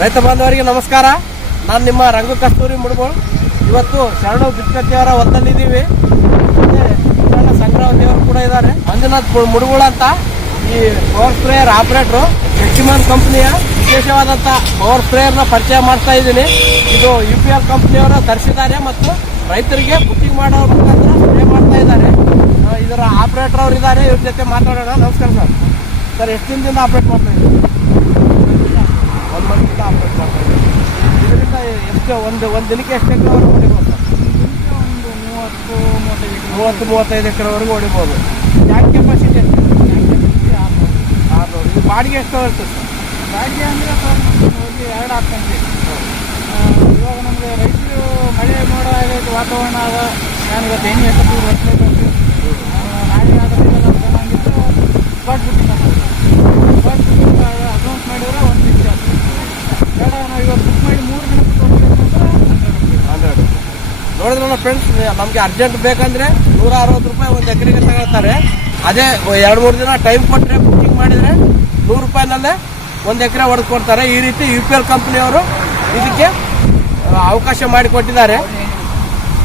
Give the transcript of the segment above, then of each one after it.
ರೈತ ಬಾಂಧವರಿಗೆ ನಮಸ್ಕಾರ. ನಾನು ನಿಮ್ಮ ರಂಗು ಕಸ್ತೂರಿ ಮುಡ್ಬೋಳು ಇವತ್ತು ಶರಣ ಬಿಕ್ಕಟ್ಟಿಯವರ ಹೊತ್ತಲ್ಲಿದ್ದೀವಿ. ಮತ್ತೆ ಸಂಗ್ರಹ ದೇವರು ಕೂಡ ಇದ್ದಾರೆ. ಮಂಜುನಾಥ್ ಮು- ಅಂತ ಈ ಪವರ್ ಸ್ಪ್ರೇಯರ್ ಆಪ್ರೇಟ್ರು ಯಕ್ಷಿಮಾನ್ ಕಂಪ್ನಿಯ ವಿಶೇಷವಾದಂಥ ಪವರ್ ಸ್ಪ್ರೇಯರ್ನ ಪರಿಚಯ ಮಾಡ್ತಾ ಇದ್ದೀನಿ. ಇದು ಯು ಪಿ ಎಲ್ ಕಂಪ್ನಿಯವರು ತರಿಸಿದ್ದಾರೆ ಮತ್ತು ರೈತರಿಗೆ ಬುಕ್ಕಿಂಗ್ ಮಾಡೋ ಮುಖಾಂತರ ಸ್ಪ್ರೇ ಮಾಡ್ತಾ ಇದ್ದಾರೆ. ಇದರ ಆಪರೇಟರ್ ಅವರು ಇದ್ದಾರೆ. ಇವ್ರ ಜೊತೆ ಮಾತಾಡೋಣ. ನಮಸ್ಕಾರ ಸರ್. ಸರ್, ಎಷ್ಟು ದಿನದಿಂದ ಆಪ್ರೇಟ್ ಮಾಡ್ತಾ ಇದ್ದೀವಿ ಒಂದು ಮಂತ್ನಿಂದ ಆಪ್ರೇಟ್ ಮಾಡ್ತಾ ಇದರಿಂದ ಎಷ್ಟು ಒಂದು ಒಂದು ದಿನಕ್ಕೆ ಎಷ್ಟು ಎಕರೆವರೆಗೂ ಹೊಡಿಬೋದು? ಸರ್ ಒಂದು ಮೂವತ್ತು ಮೂವತ್ತೈದು ಮೂವತ್ತು ಮೂವತ್ತೈದು ಎಕರೆವರೆಗೂ ಹೊಡಿಬೋದು. ಟ್ಯಾಂಕ್ ಕೆಪಾಸಿಟಿ ಎಷ್ಟು? ಆರ್ನೂರು. ಇದು ಬಾಡಿಗೆ ಎಷ್ಟು ಇರ್ತದೆ ಸರ್? ಬಾಡಿಗೆ ಅಂದರೆ ಹೋಗಿ ಎರಡು ಹಾಕ್ತಂತೆ ಇವಾಗ ನಮಗೆ ರೈತರು ಮಳೆ ಮೋಡ ಆಗೈತೆ ವಾತಾವರಣ ಆಗ ನಾನು ಇವತ್ತು ಏನು ಎಷ್ಟು ವರ್ಷಬೇಕು ನಾಳೆ ಆಗೋದಿಲ್ಲ ಅಂತ ನಂಗಿತ್ತು ಸ್ಪಾಟ್ ಬುಕ್ಕಿಂಗ್ ಮಾಡೋದು ಸ್ಪಾಟ್ ಬುಕ್ಕಿಂಗ್ ಅಡ್ವಾನ್ಸ್ ಮಾಡಿದ್ರೆ ಒಂದು ದಿವಸ ಬೇಡ ನಾವು ಇವತ್ತು ಬುಕ್ ಮಾಡಿ ಮೂರು ದಿನ ಹಂಡ್ರೆಡ್ ನೋಡಿದ್ರಲ್ಲ ಫ್ರೆಂಡ್ಸ್ ನಮಗೆ ಅರ್ಜೆಂಟ್ ಬೇಕಂದ್ರೆ ನೂರ ಅರವತ್ತು ರೂಪಾಯಿ ಒಂದು ಎಕರೆಗೆ ತಗೊಳ್ತಾರೆ. ಅದೇ ಎರಡು ಮೂರು ದಿನ ಟೈಮ್ ಕೊಟ್ಟರೆ ಬುಕ್ಕಿಂಗ್ ಮಾಡಿದರೆ ನೂರು ರೂಪಾಯಿನಲ್ಲೇ ಒಂದು ಎಕರೆ ಹೊಡೆದು ಕೊಡ್ತಾರೆ ಈ ರೀತಿ ಯು ಪಿ ಎಲ್ ಕಂಪ್ನಿಯವರು ಇದಕ್ಕೆ ಅವಕಾಶ ಮಾಡಿಕೊಟ್ಟಿದ್ದಾರೆ.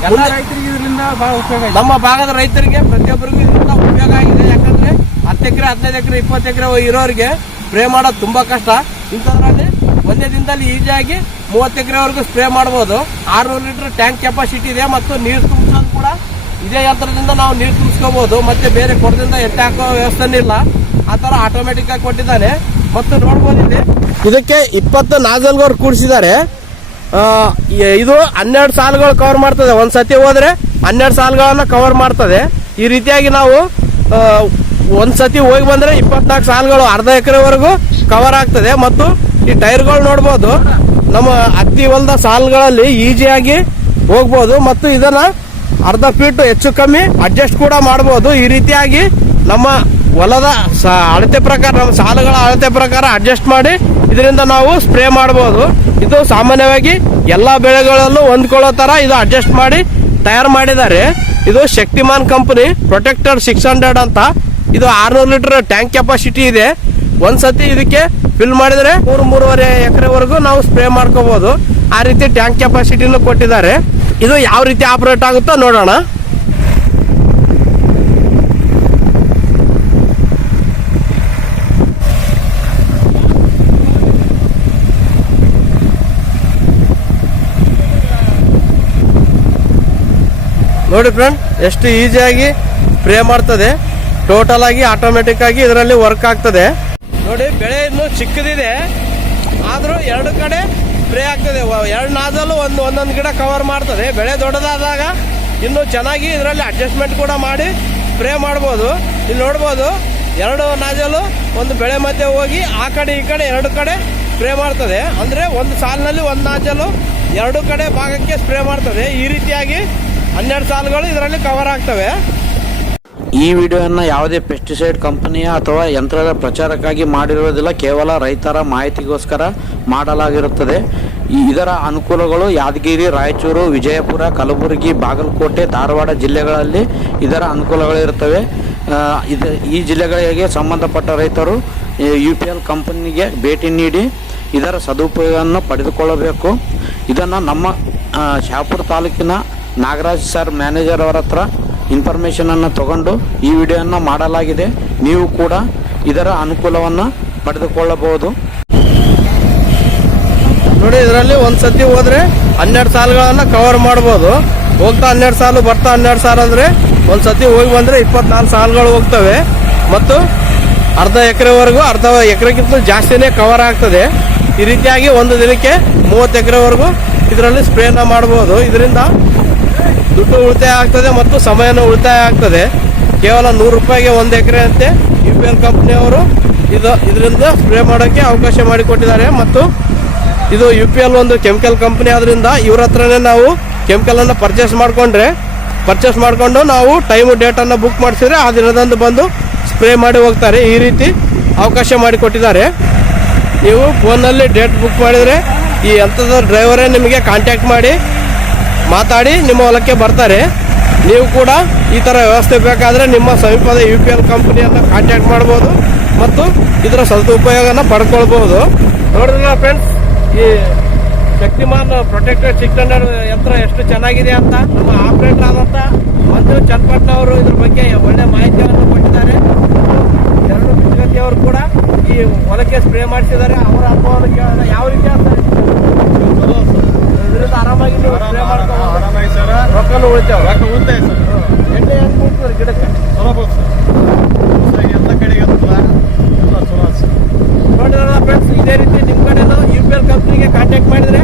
ಎಲ್ಲ ರೈತರಿಗೆ ಇದರಿಂದ ಭಾಳ ಉಪಯೋಗ ನಮ್ಮ ಭಾಗದ ರೈತರಿಗೆ ಪ್ರತಿಯೊಬ್ಬರಿಗೂ ಇದರಿಂದ ಉಪಯೋಗ ಆಗಿದೆ. ಯಾಕಂದರೆ ಹತ್ತು ಎಕರೆ ಹದಿನೈದು ಎಕರೆ ಇಪ್ಪತ್ತು ಎಕರೆ ಇರೋರಿಗೆ ಪ್ರೇ ಮಾಡೋದು ತುಂಬ ಕಷ್ಟ. ಇಂಥದ್ರಲ್ಲಿ ಒಂದೇ ದಿನದಲ್ಲಿ ಈಸಿಯಾಗಿ ಮೂವತ್ತು ಎಕರೆವರೆಗೂ ಸ್ಪ್ರೇ ಮಾಡ್ಬೋದು. ಆರ್ನೂರು ಲೀಟರ್ ಟ್ಯಾಂಕ್ ಕೆಪಾಸಿಟಿ ಇದೆ ಮತ್ತು ನೀರು ತುಂಬಿಸೋದು ಕೂಡ ಇದೇ ಯಂತ್ರದಿಂದ ನಾವು ನೀರು ತುಂಬಿಸ್ಕೋಬಹುದು ಮತ್ತೆ ಬೇರೆ ಕೊಡದಿಂದ ಎಟ್ಟೆ ಹಾಕೋ ವ್ಯವಸ್ಥೆ ಇಲ್ಲ. ಆ ತರ ಆಟೋಮೆಟಿಕ್ ಆಗಿ ಕೊಟ್ಟಿದ್ದಾನೆ. ಮತ್ತು ನೋಡ್ಬೋದಿದೆ ಇದಕ್ಕೆ ಇಪ್ಪತ್ತು ನಾಜಲ್ಗಳು ಕೂಡಿಸಿದ್ದಾರೆ ಇದು ಹನ್ನೆರಡು ಸಾಲುಗಳು ಕವರ್ ಮಾಡ್ತದೆ. ಒಂದ್ ಸತಿ ಹೋದ್ರೆ ಹನ್ನೆರಡು ಸಾಲುಗಳನ್ನ ಕವರ್ ಮಾಡ್ತದೆ. ಈ ರೀತಿಯಾಗಿ ನಾವು ಒಂದ್ ಸತಿ ಹೋಗಿ ಬಂದ್ರೆ ಇಪ್ಪತ್ನಾಲ್ಕು ಸಾಲುಗಳು ಅರ್ಧ ಎಕರೆವರೆಗೂ ಕವರ್ ಆಗ್ತದೆ. ಮತ್ತು ಈ ಟೈರ್ಗಳು ನೋಡ್ಬೋದು. ನಮ್ಮ ಹತ್ತಿ ಹೊಲದ ಸಾಲುಗಳಲ್ಲಿ ಈಜಿಯಾಗಿ ಹೋಗ್ಬೋದು ಮತ್ತು ಇದನ್ನ ಅರ್ಧ ಫೀಟ್ ಹೆಚ್ಚು ಕಮ್ಮಿ ಅಡ್ಜಸ್ಟ್ ಕೂಡ ಮಾಡಬಹುದು ಈ ರೀತಿಯಾಗಿ ನಮ್ಮ ಹೊಲದ ಅಳತೆ ಪ್ರಕಾರ, ನಮ್ಮ ಸಾಲುಗಳ ಅಳತೆ ಪ್ರಕಾರ ಅಡ್ಜಸ್ಟ್ ಮಾಡಿ ಇದರಿಂದ ನಾವು ಸ್ಪ್ರೇ ಮಾಡಬಹುದು ಇದು ಸಾಮಾನ್ಯವಾಗಿ ಎಲ್ಲಾ ಬೆಳೆಗಳಲ್ಲೂ ಹೊಂದ್ಕೊಳ್ಳೋ ತರ ಇದು ಅಡ್ಜಸ್ಟ್ ಮಾಡಿ ತಯಾರು ಮಾಡಿದ್ದಾರೆ. ಇದು Shaktiman company protector six hundred ಅಂತ. ಇದು ಆರ್ನೂರು ಲೀಟರ್ ಟ್ಯಾಂಕ್ ಕೆಪಾಸಿಟಿ ಇದೆ. ಒಂದ್ಸತಿ ಇದಕ್ಕೆ ಫಿಲ್ ಮಾಡಿದ್ರೆ ಮೂರು ಮೂರುವರೆ ಎಕರೆವರೆಗೂ ನಾವು ಸ್ಪ್ರೇ ಮಾಡ್ಕೋಬಹುದು ಆ ರೀತಿ ಟ್ಯಾಂಕ್ ಕೆಪಾಸಿಟಿನೂ ಕೊಟ್ಟಿದ್ದಾರೆ. ಇದು ಯಾವ ರೀತಿ ಆಪರೇಟ್ ಆಗುತ್ತೋ ನೋಡೋಣ. ನೋಡಿ ಫ್ರೆಂಡ್ ಎಷ್ಟು ಈಸಿಯಾಗಿ ಸ್ಪ್ರೇ ಮಾಡ್ತದೆ. ಟೋಟಲ್ ಆಗಿ ಆಟೋಮೆಟಿಕ್ ಆಗಿ ಇದರಲ್ಲಿ ವರ್ಕ್ ಆಗ್ತದೆ. ನೋಡಿ, ಬೆಳೆ ಇನ್ನೂ ಚಿಕ್ಕದಿದೆ. ಆದರೂ ಎರಡು ಕಡೆ ಸ್ಪ್ರೇ ಆಗ್ತದೆ. ಎರಡು ನಾಜಲು ಒಂದು, ಒಂದೊಂದು ಗಿಡ ಕವರ್ ಮಾಡ್ತದೆ. ಬೆಳೆ ದೊಡ್ಡದಾದಾಗ ಇನ್ನು ಚೆನ್ನಾಗಿ ಇದರಲ್ಲಿ ಅಡ್ಜಸ್ಟ್ಮೆಂಟ್ ಕೂಡ ಮಾಡಿ ಸ್ಪ್ರೇ ಮಾಡ್ಬೋದು. ಇಲ್ಲಿ ನೋಡ್ಬೋದು, ಎರಡು ನಾಜಲು ಒಂದು ಬೆಳೆ ಮಧ್ಯೆ ಹೋಗಿ ಆ ಕಡೆ ಈ ಕಡೆ ಎರಡು ಕಡೆ ಸ್ಪ್ರೇ ಮಾಡ್ತದೆ. ಅಂದರೆ ಒಂದು ಸಾಲಿನಲ್ಲಿ ಒಂದು ನಾಜಲು ಎರಡು ಕಡೆ ಭಾಗಕ್ಕೆ ಸ್ಪ್ರೇ ಮಾಡ್ತದೆ. ಈ ರೀತಿಯಾಗಿ ಹನ್ನೆರಡು ಸಾಲುಗಳು ಇದರಲ್ಲಿ ಕವರ್ ಆಗ್ತವೆ. ಈ ವಿಡಿಯೋನ ಯಾವುದೇ ಪೆಸ್ಟಿಸೈಡ್ ಕಂಪನಿಯ ಅಥವಾ ಯಂತ್ರದ ಪ್ರಚಾರಕ್ಕಾಗಿ ಮಾಡಿರುವುದಿಲ್ಲ ಕೇವಲ ರೈತರ ಮಾಹಿತಿಗೋಸ್ಕರ ಮಾಡಲಾಗಿರುತ್ತದೆ. ಇದರ ಅನುಕೂಲಗಳು ಯಾದಗಿರಿ, ರಾಯಚೂರು, ವಿಜಯಪುರ, ಕಲಬುರಗಿ, ಬಾಗಲಕೋಟೆ, ಧಾರವಾಡ ಜಿಲ್ಲೆಗಳಲ್ಲಿ ಇದರ ಅನುಕೂಲಗಳಿರುತ್ತವೆ. ಇದು ಈ ಜಿಲ್ಲೆಗಳಿಗೆ ಸಂಬಂಧಪಟ್ಟ ರೈತರು ಯು ಪಿ ಎಲ್ ಕಂಪನಿಗೆ ಭೇಟಿ ನೀಡಿ ಇದರ ಸದುಪಯೋಗವನ್ನು ಪಡೆದುಕೊಳ್ಳಬೇಕು. ಇದನ್ನು ನಮ್ಮ ಶಾಪುರ ತಾಲೂಕಿನ ನಾಗರಾಜ್ ಸರ್ ಮ್ಯಾನೇಜರ್ ಅವರ ಹತ್ರ ಇನ್ಫಾರ್ಮೇಷನ್ ಅನ್ನು ತಗೊಂಡು ಈ ವಿಡಿಯೋನ ಮಾಡಲಾಗಿದೆ. ನೀವು ಕೂಡ ಇದರ ಅನುಕೂಲವನ್ನು ಪಡೆದುಕೊಳ್ಳಬಹುದು. ನೋಡಿ, ಇದರಲ್ಲಿ ಒಂದ್ ಸತಿ ಹೋದ್ರೆ ಹನ್ನೆರಡು ಸಾಲುಗಳನ್ನು ಕವರ್ ಮಾಡ್ಬೋದು. ಹೋಗ್ತಾ ಹನ್ನೆರಡು ಸಾಲು, ಬರ್ತಾ ಹನ್ನೆರಡು ಸಾಲು ಅಂದ್ರೆ ಒಂದ್ ಸತಿ ಹೋಗಿ ಬಂದ್ರೆ ಇಪ್ಪತ್ನಾಲ್ಕು ಸಾಲುಗಳು ಹೋಗ್ತವೆ. ಮತ್ತು ಅರ್ಧ ಎಕರೆವರೆಗೂ, ಅರ್ಧ ಎಕರೆಗಿಂತ ಜಾಸ್ತಿನೇ ಕವರ್ ಆಗ್ತದೆ. ಈ ರೀತಿಯಾಗಿ ಒಂದು ದಿನಕ್ಕೆ ಮೂವತ್ತು ಎಕರೆವರೆಗೂ ಇದರಲ್ಲಿ ಸ್ಪ್ರೇನ ಮಾಡ್ಬೋದು. ಇದರಿಂದ ದುಡ್ಡು ಉಳಿತಾಯ ಆಗ್ತದೆ ಮತ್ತು ಸಮಯನೂ ಉಳಿತಾಯ ಆಗ್ತದೆ. ಕೇವಲ ನೂರು ರೂಪಾಯಿಗೆ ಒಂದು ಎಕರೆ ಅಂತೆ ಯು ಪಿ ಎಲ್ ಕಂಪ್ನಿಯವರು ಇದು ಇದರಿಂದ ಸ್ಪ್ರೇ ಮಾಡೋಕ್ಕೆ ಅವಕಾಶ ಮಾಡಿಕೊಟ್ಟಿದ್ದಾರೆ. ಮತ್ತು ಇದು ಯು ಪಿ ಎಲ್ ಒಂದು ಕೆಮಿಕಲ್ ಕಂಪ್ನಿ ಆದ್ದರಿಂದ ಇವ್ರ ಹತ್ರನೇ ನಾವು ಕೆಮಿಕಲನ್ನು ಪರ್ಚೇಸ್ ಮಾಡಿಕೊಂಡ್ರೆ ಪರ್ಚೇಸ್ ಮಾಡಿಕೊಂಡು ನಾವು ಟೈಮ್ ಡೇಟನ್ನು ಬುಕ್ ಮಾಡಿಸಿದ್ರೆ ಆ ದಿನದಂದು ಬಂದು ಸ್ಪ್ರೇ ಮಾಡಿ ಹೋಗ್ತಾರೆ. ಈ ರೀತಿ ಅವಕಾಶ ಮಾಡಿಕೊಟ್ಟಿದ್ದಾರೆ. ನೀವು ಫೋನಲ್ಲಿ ಡೇಟ್ ಬುಕ್ ಮಾಡಿದರೆ ಈ ಅಂಥದ್ದು ಡ್ರೈವರೇ ನಿಮಗೆ ಕಾಂಟ್ಯಾಕ್ಟ್ ಮಾಡಿ ಮಾತಾಡಿ, ನಿಮ್ಮ ಹೊಲಕ್ಕೆ ಬರ್ತಾರೆ. ನೀವು ಕೂಡ ಈ ಥರ ವ್ಯವಸ್ಥೆ ಬೇಕಾದರೆ ನಿಮ್ಮ ಸಮೀಪದ ಯು ಪಿ ಎಲ್ ಕಂಪ್ನಿಯನ್ನು ಕಾಂಟ್ಯಾಕ್ಟ್ ಮಾಡ್ಬೋದು ಮತ್ತು ಇದರ ಸದುಪಯೋಗನ ಪಡ್ಕೊಳ್ಬೋದು. ನೋಡಿದ್ರಲ್ಲ ಫ್ರೆಂಡ್ಸ್ ಈ ಶಕ್ತಿಮಾನ್ ಪ್ರೊಟೆಕ್ಟೆಡ್ ಸಿಕ್ಸ್ ಹಂಡ್ರೆಡ್ ಯಂತ್ರ ಎಷ್ಟು ಚೆನ್ನಾಗಿದೆ ಅಂತ, ನಮ್ಮ ಆಪರೇಟರ್ ಆದಂಥ ಮಂಜು ಚನ್ನಪಟ್ಟ ಅವರು ಇದ್ರ ಬಗ್ಗೆ ಒಳ್ಳೆ ಮಾಹಿತಿಯನ್ನು ಕೊಟ್ಟಿದ್ದಾರೆ. ಎರಡು ಅವರು ಕೂಡ ಈ ಹೊಲಕ್ಕೆ ಸ್ಪ್ರೇ ಮಾಡಿಸಿದ್ದಾರೆ. ಅವರ ಅನುಭವವನ್ನು ಯಾವ ರೀತಿ ಅಂತ ಆರಾಮಾಗಿ ನೀವು ಆರಾಮಾಗಿ ಸರ್. ರೊಕ್ಕನು ಉಳಿತಾವ. ರೊಕ್ಕ ಉಳಿತಾಯ ಸರ್. ಎಣ್ಣೆ ಹೆಂಗ್ ಬಿಡ್ತಾರೆ ಗಿಡಕ್ಕೆ? ಚಲೋ ಬೋದು ಸರ್. ಎಲ್ಲ ಕಡೆಗೆ ಅದಲ್ಲ ಎಲ್ಲ ಚಲೋ ಅದ ಸರ್. ನೋಡಿದ್ರಲ್ಲ ಫ್ರೆಂಡ್ಸ್ ಇದೇ ರೀತಿ ನಿಮ್ ಕಡೆನೂ ಯು ಪಿ ಎಲ್ ಕಂಪ್ನಿಗೆ ಕಾಂಟ್ಯಾಕ್ಟ್ ಮಾಡಿದ್ರೆ